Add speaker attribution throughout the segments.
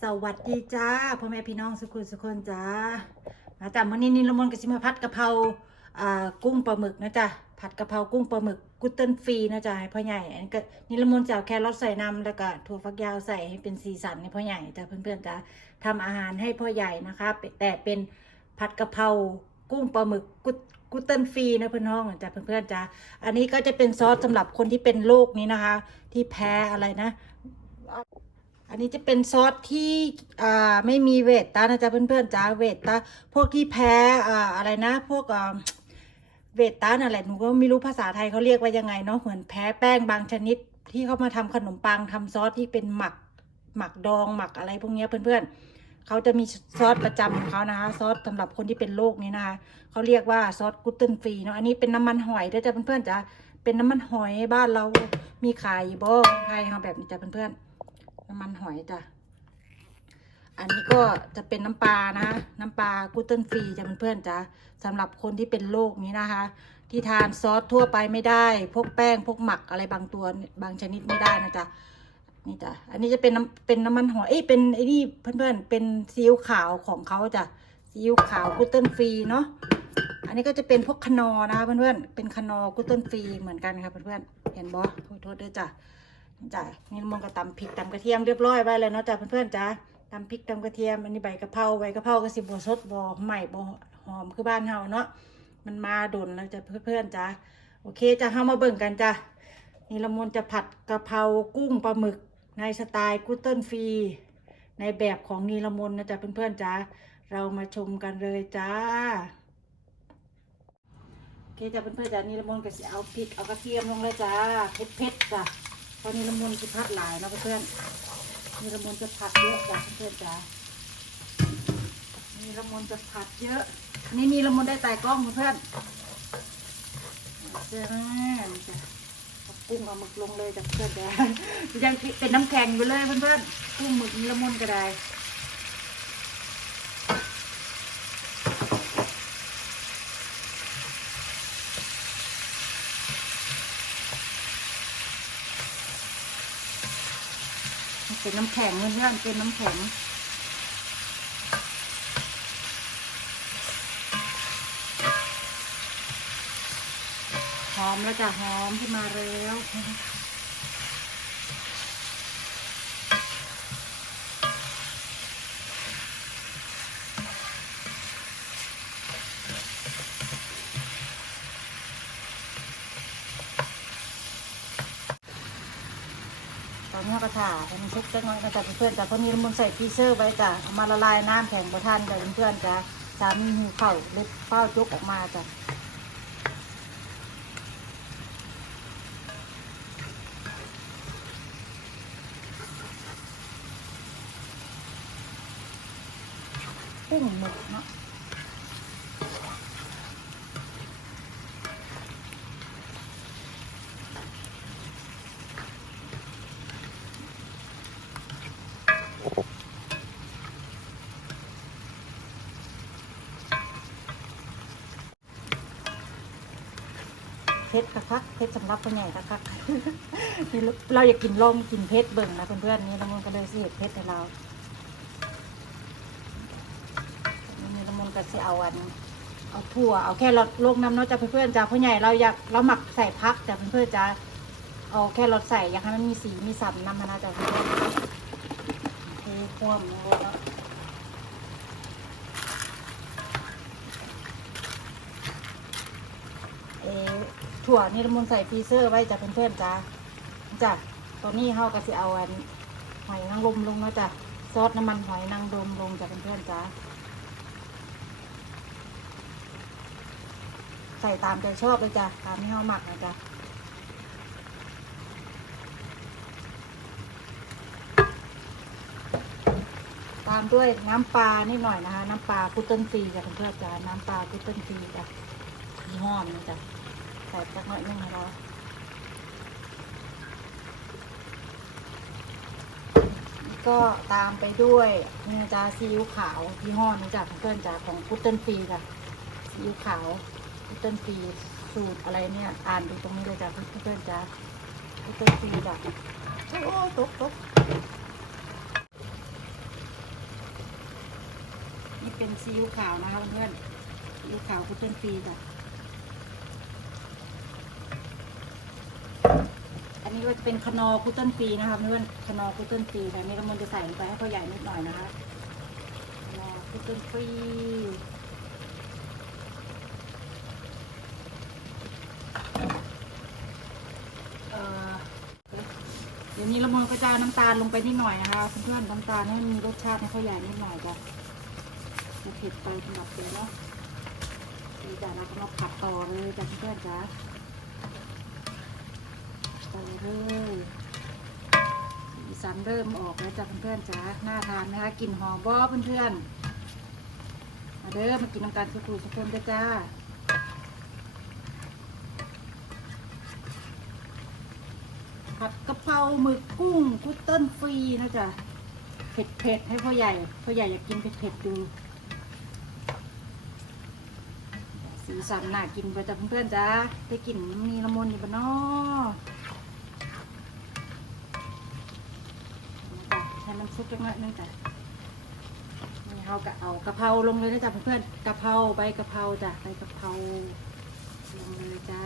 Speaker 1: สวัสดีจ้าพ่อแม่พี่น้องสุขุมสุขคนจ้ามาจากมื้อนี้นิลมนต์กับสิมาผัดกะเพราอ่ากุ้งปลาหมึกนะจ๊ะผัดกะเพรากุ้งปลาหมึกกุตเติลฟรีนะจ๊ะให้พ่อใหญ่อันนี้ก็นิลมนต์จะเอาแครอทใส่น้ำแล้วก็ถั่วฝักยาวใส่ให้เป็นสีสันให้พ่อใหญ่จ้ะเพื่อนๆจ้าทำอาหารให้พ่อใหญ่นะคะแต่เป็นผัดกะเพรากุ้งปลาหมึกกุตกุตเติลฟรีนะเพื่อนน้องจ้ะเพื่อนๆจ้าอันนี้ก็จะเป็นซอสสำหรับคนที่เป็นโรคนี้นะคะ ที่แพ้อะไรนะ อันนี้จะเป็นซอสที่อ่าไม่มีเวทตานะจ๊ะเพื่อนๆจ้าเวทตาพวกที่แพ้อ่าอะไรนะ พวกอ่าเวทตานั่นแหละหนูก็ไม่รู้ภาษาไทยเขาเรียกว่ายังไงเนาะเหมือนแพ้แป้งบางชนิดที่เขามาทำขนมปังทำซอสที่เป็นหมักหมักดองหมักอะไรพวกนี้เพื่อนๆเขาจะมีซอสประจำของเขานะคะ ซอสสำหรับคนที่เป็นโรคนี้นะคะเขาเรียกว่าซอสกลูเตนฟรีเนาะอันนี้เป็นน้ำมันหอยด้วยจ้ะเพื่อนๆจ้าเป็นน้ำมันหอยบ้านเรามีขายบ่ขายเขาแบบนี้จ้ะเพื่อนๆ น้ำมันหอยจ้ะ อันนี้ก็จะเป็นน้ำปลานะ น้ำปลากูเตนฟรีจ้ะเพื่อนๆจ้ะสำหรับคนที่เป็นโรคนี้นะคะ ที่ทานซอสทั่วไปไม่ได้ พวกแป้งพวกหมักอะไรบางตัวบางชนิดไม่ได้นะจ๊ะนี่จ้ะ อันนี้จะเป็นน้ำเป็นน้ำมันหอย เอ้ย เป็นไอ้นี่เพื่อนๆ เป็นซีอิ๊วขาวของเขาจ้ะ ซีอิ๊วขาวกูเตนฟรีเนาะ อันนี้ก็จะเป็นพวกคนอนะคะเพื่อนๆ เป็นคนอกูเตนฟรีเหมือนกันค่ะเพื่อนๆ เห็นบอขอโทษด้วยจ้ะ จ้ะนี่มันก็ตำพริกตำกระเทียมเรียบร้อยไว้เลยเนาะจ้ะเพื่อนๆจ้ะตำพริกตำกระเทียมอันนี้ใบกะเพราใบกะเพราก็สิบสดบใหม่บหอมคือบ้านเฮาเนาะมันมาดนแล้วจ้ะเพื่อนๆจ้ะโอเคจ้ะเฮามาเบิ่งกันจ้ะนี่ละมุนจะผัดกะเพรากุ้งปลาหมึกในสไตล์กูเตนฟรีในแบบของนีละมุนนะจ๊ะเพื่อนๆจ้ะเรามาชมกันเลยจ้าโอเคจ้ะเพื่อนๆจ้ะนี่ละมุนก็สิเอาพริกเอากระเทียมลงเลยจ้าเผ็ดๆจ้ะ ตอนนี้ละมุนจะพัดหลายนะเพื่อนนี่ละมุนจะผัดเยอะจ้ะเพื่อนจ้ะนี่ละมุนจะผัดเยอะนี่มีละมุนได้ไต่กล้องเพื่อนเจ้าจ้ะเอกุ้งเอาหมึกลงเลยจ้ะเพื่อนจ้ะยังเป็นน้ำแข็งอยู่เลยเพื่อนๆกุ้งหมึกมีละมุนก็ได้ เป็นน้ำแข็งเพื่อนๆเป็นน้ำแข็ง หอมแล้วจ้ะหอมขึ้นมาแล้ว ตอนนี้ก็ถ่าให้มันชุบจังหน่อยนะจ๊ะเพื่อนจ้ะเพราะนี้มันใส่ฟรีเซอร์ไว้จ้ะเอามาละลายน้ำแข็งประทานจ้ะเพื่อนจ้ะสามีหูเข่าเล็บเป้าจุกออกมาจ้ะกุ้งหมึกเนาะ เพชรคักเพชรสำหรับคนใหญ่คักนี่เราอยากกินลองกินเพชรเบิ่งนะเพื่อนๆนี่ละมุนก็เลยสิเห็ดเพชรให้เรานี่ละมุนก็สิเอาอันเอาถั่วเอาแค่รสลงน้ำเนาะจ้ะเพื่อนๆจ้ะพ่อใหญ่เราอยากเราหมักใส่พักจ้ะเพื่อนๆจ้ะเอาแค่รสใส่อยากให้มันมีสีมีสันน้ำมันนะจ้ะเพื่อนๆเทควมลงเนาะเออ ถั่วนี่ละมุนใส่ฟรีเซอร์ไว้จ้ะเพื่อนๆจ้าจ้ะตัวนี้เฮาก็สิเอาอันหอยนางรมลงเนาะจ้ะซอสน้ำมันหอยนางรมลงจ้ะเพื่อนๆจ้าใส่ตามใจชอบเลยจ้ะตามที่เฮาหมักนะจ้ะตามด้วยน้ำปลานิดหน่อยนะคะ น้ำปลาพุตเติ้ลฟรีจ้ะเพื่อนๆจ้าน้ำปลาพุตเติ้ลฟรีจ้ะยี่ห้อนี้จ้ะ ส่สักหน่อยหนึงนะเราก็ตามไปด้วยนี่นะจ้าซีอิ๊วขาวยี่ห้อนี้จ้ะเพื่อนจ้ะของพุตเติ้ลฟีจ้ะซีอิ๊วขาวพุตเติ้ลฟีสูตรอะไรเนี่ย อ่านดูตรงนี้เลยจ้ะเพื่อนจ้ะพุตเติ้ลฟีจ้ะโอ้โหตกตกเป็นซีอิ๊วขาวนะคะเพื่อนซีอิ๊วขาวกุตเตนฟรีจ้ะ นนี้ก็จะเป็นคนอร์กุเตนฟรีนะคะเพื่อนคนอร์กุเตนฟรีแต่นี่เรามันจะใส่ลงไปให้เขาใหญ่นิดหน่อยนะคะคนอร์กุเตนฟรีเอ่อเดี๋ยวนี้ละมนก็จะน้ำตาลลงไปนิดหน่อยนะคะเพื่อนๆน้ำตาลให้มีรสชาติให้เขาใหญ่นิดหน่อยจ้ะเผ็ดไปสำหรับเดี๋ยวเนาะเดี๋ยวจ้ะเราก็มาผัดต่อเลยจ้ะเพื่อนๆจ้ะ ต่อเลยสีสันเริ่มออกแล้วจ้ะเพื่อนๆจ้ะน่าทานนะคะกลิ่นหอมบอเพื่อนๆมาเด้อมากินน้ำตาลสุกุสุกคนเด้อจ้าผัดกะเพราหมึกกุ้งกุตเติ้ลฟรีนะจ๊ะเผ็ดเผ็ดๆให้พ่อใหญ่พ่อใหญ่อยากกินเผ็ดเผ็ดๆดูสีสันน่ากินไปจ้ะเพื่อนๆจ้าได้กลิ่นมีละมุนอยู่ปะเนาะ มันซุกจังหน่อยนึงจ้ะนี่เราก็เอากะเพราลงเลยนะจ๊ะเพื่อนๆกะเพราใบกะเพราจ้ะใบกะเพราลงเลยจ้า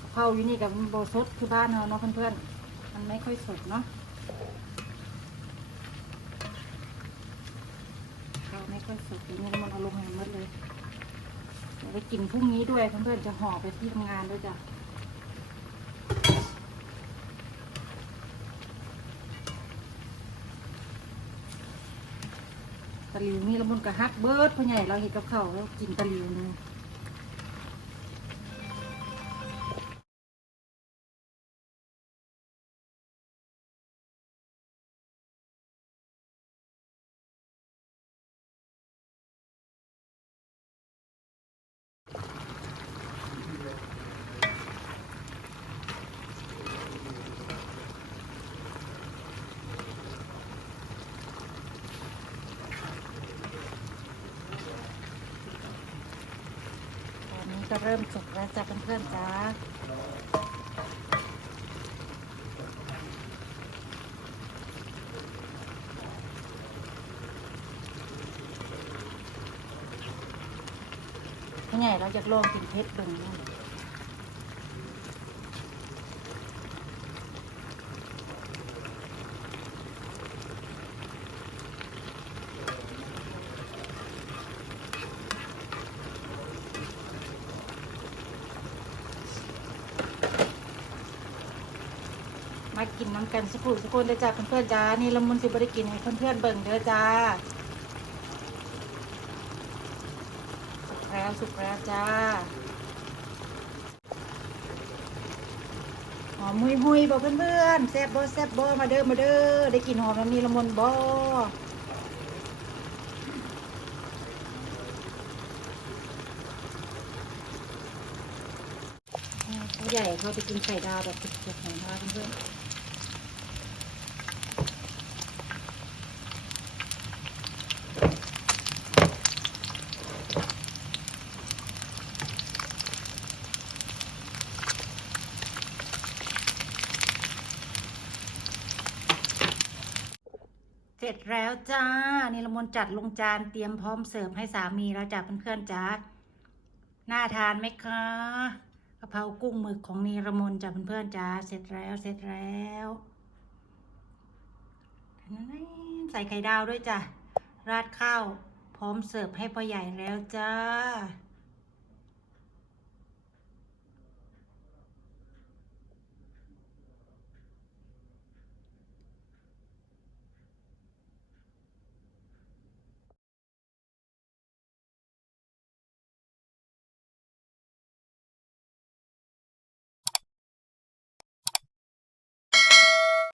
Speaker 1: กะเผาอยู่นี่กับโบสดคือบ้านเราเนาะเพื่อนๆมันไม่ค่อยสดเนาะเราไม่ค่อยสดเดี๋ยวนี้มันเอาลงให้หมดเลยเดี๋ยวไปกินพรุ่งนี้ด้วยเพื่อนๆจะห่อไปที่ทำงานด้วยจ้ะ ตะหลิวนี่ละมุนกะฮักเบิร์ดพ่อใหญ่เราเห็นกับเขาวแล้วกินตะหลิวนี่ งตอนนี้ก็เริ่มสุกแล้วจ้ะเพื่อนๆจ้าพี่ใหญ่เราจะลองกินเพชรดึงน มากินน้ำกันสักครู่สักคนเด้อจ้าเพื่อนๆจ้านี่ละมุนสิบได้กินให้เพื่อนๆเบิ่งเด้อจ้าสุกแล้วสุกแล้วจ้าหอมหุยหุยบอกเพื่อนๆแซ่บบ่แซ่บบ่มาเด้อมาเด้อได้กลินหอมแล้วมีละมุนบ่เขาใหญ่เขาไปกินไข่ดาวแบบสุกๆหน่อยนะคะเพื่อนๆ เสร็จแล้วจ้านี่ละมนจัดลงจานเตรียมพร้อมเสิร์ฟให้สามีแล้วจ้าเพื่อนๆจ้าน่าทานไหมคะกะเพรากุ้งหมึกของนีรมนจ้าเพื่อนๆจ้าเสร็จแล้วเสร็จแล้วใส่ไข่ดาวด้วยจ้ะราดข้าวพร้อมเสิร์ฟให้พ่อใหญ่แล้วจ้า